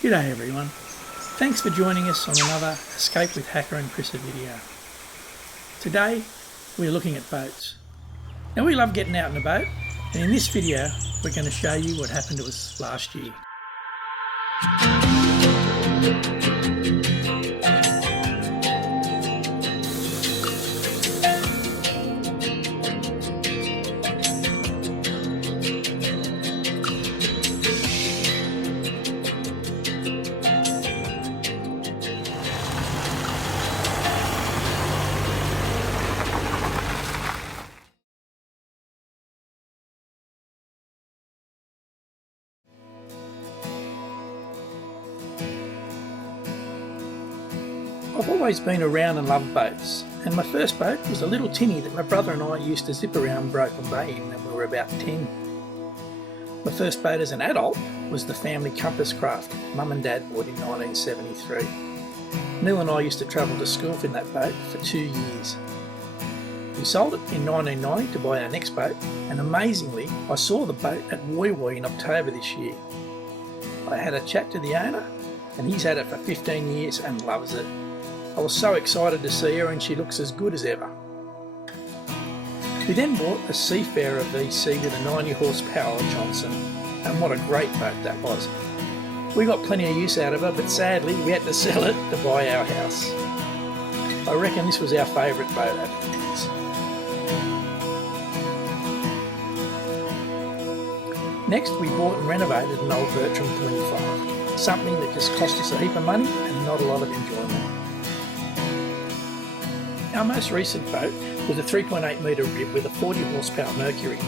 G'day everyone, thanks for joining us on another Escape with Hacker and Chrissa video. Today we're looking at boats. Now we love getting out in a boat, and in this video we're going to show you what happened to us last year. I've always been around and loved boats, and my first boat was a little tinny that my brother and I used to zip around Broken Bay in when we were about 10. My first boat as an adult was the family compass craft Mum and Dad bought in 1973. Neil and I used to travel to school in that boat for 2 years. We sold it in 1990 to buy our next boat, and amazingly I saw the boat at Woy Woy in October this year. I had a chat to the owner, and he's had it for 15 years and loves it. I was so excited to see her, and she looks as good as ever. We then bought a Seafarer VC with a 90 horsepower Johnson, and what a great boat that was. We got plenty of use out of her, but sadly we had to sell it to buy our house. I reckon this was our favourite boat over the years. Next we bought and renovated an old Bertram 25, something that just cost us a heap of money and not a lot of enjoyment. Our most recent boat was a 3.8 metre rib with a 40 horsepower Mercury.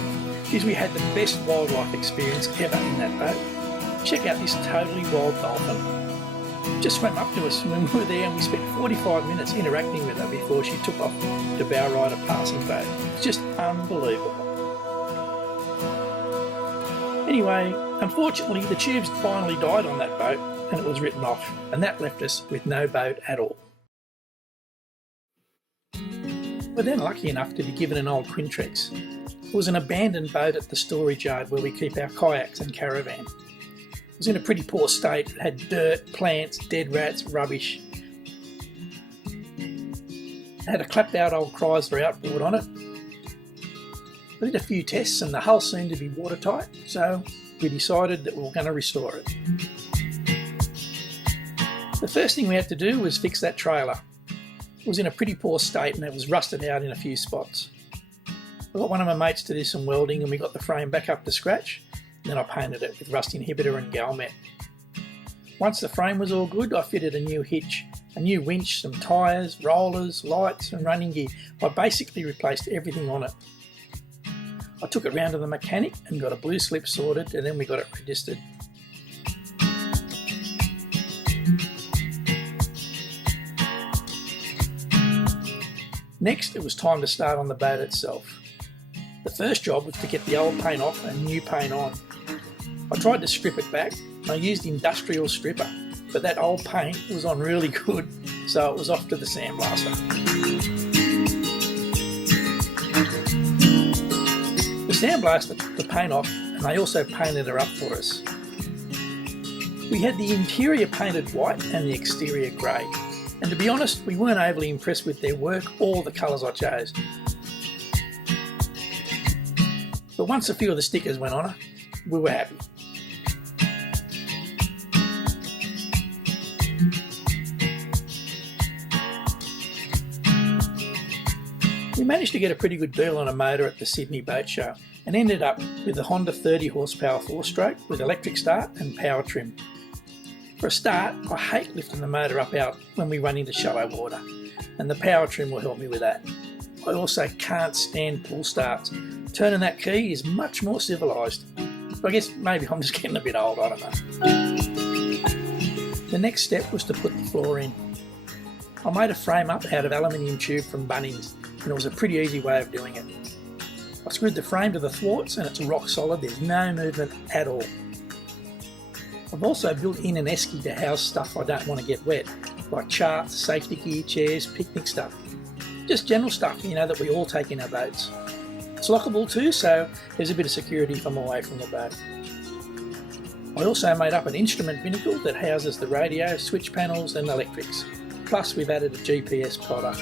Geez, we had the best wildlife experience ever in that boat. Check out this totally wild dolphin. Just swam up to us when we were there, and we spent 45 minutes interacting with her before she took off to bow ride a passing boat. It's just unbelievable. Anyway, unfortunately the tubes finally died on that boat and it was written off, and that left us with no boat at all. We're then lucky enough to be given an old Quintrex. It was an abandoned boat at the storage yard where we keep our kayaks and caravan. It was in a pretty poor state. It had dirt, plants, dead rats, rubbish. It had a clapped out old Chrysler outboard on it. We did a few tests and the hull seemed to be watertight, so we decided that we were going to restore it. The first thing we had to do was fix that trailer. It was in a pretty poor state and it was rusted out in a few spots. I got one of my mates to do some welding and we got the frame back up to scratch, and then I painted it with rust inhibitor and Galmet. Once the frame was all good, I fitted a new hitch, a new winch, some tyres, rollers, lights and running gear. I basically replaced everything on it. I took it round to the mechanic and got a blue slip sorted, and then we got it registered. Next, it was time to start on the boat itself. The first job was to get the old paint off and new paint on. I tried to strip it back. I used industrial stripper, but that old paint was on really good, so it was off to the sandblaster. The sandblaster took the paint off, and they also painted her up for us. We had the interior painted white and the exterior grey. And to be honest, we weren't overly impressed with their work or the colours I chose. But once a few of the stickers went on her, we were happy. We managed to get a pretty good deal on a motor at the Sydney Boat Show and ended up with a Honda 30 horsepower 4-stroke with electric start and power trim. For a start, I hate lifting the motor up out when we run into shallow water, and the power trim will help me with that. I also can't stand pull starts. Turning that key is much more civilised. But I guess maybe I'm just getting a bit old, I don't know. The next step was to put the floor in. I made a frame up out of aluminium tube from Bunnings, and it was a pretty easy way of doing it. I screwed the frame to the thwarts and it's rock solid, there's no movement at all. I've also built in an esky to house stuff I don't want to get wet, like charts, safety gear, chairs, picnic stuff. Just general stuff, that we all take in our boats. It's lockable too, so there's a bit of security if I'm away from the boat. I also made up an instrument binnacle that houses the radio, switch panels and electrics. Plus we've added a GPS plotter.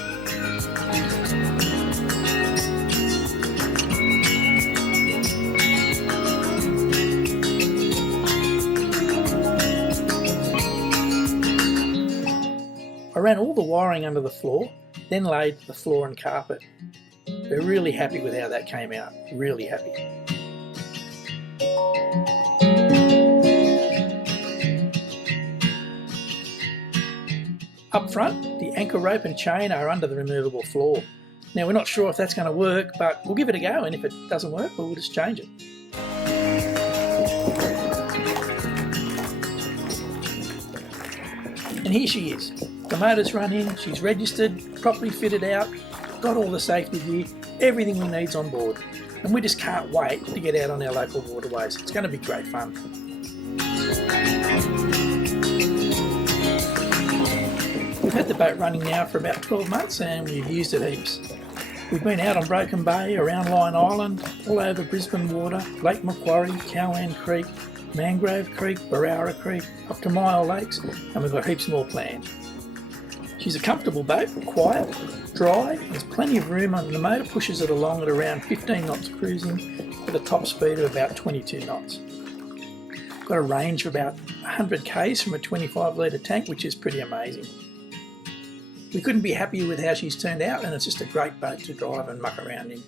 I ran all the wiring under the floor, then laid the floor and carpet. We're really happy with how that came out, really happy. Up front, the anchor rope and chain are under the removable floor. Now we're not sure if that's going to work, but we'll give it a go, and if it doesn't work, we'll just change it. And here she is. The motor's run in, she's registered, properly fitted out, got all the safety gear, everything we need's on board. And we just can't wait to get out on our local waterways. It's going to be great fun. We've had the boat running now for about 12 months and we've used it heaps. We've been out on Broken Bay, around Lion Island, all over Brisbane water, Lake Macquarie, Cowland Creek, Mangrove Creek, Barara Creek, up to Mile Lakes, and we've got heaps more planned. She's a comfortable boat, quiet, dry, there's plenty of room, and the motor pushes it along at around 15 knots cruising with a top speed of about 22 knots. Got a range of about 100 k's from a 25 litre tank, which is pretty amazing. We couldn't be happier with how she's turned out, and it's just a great boat to drive and muck around in.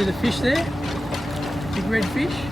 See the fish there? Big red fish.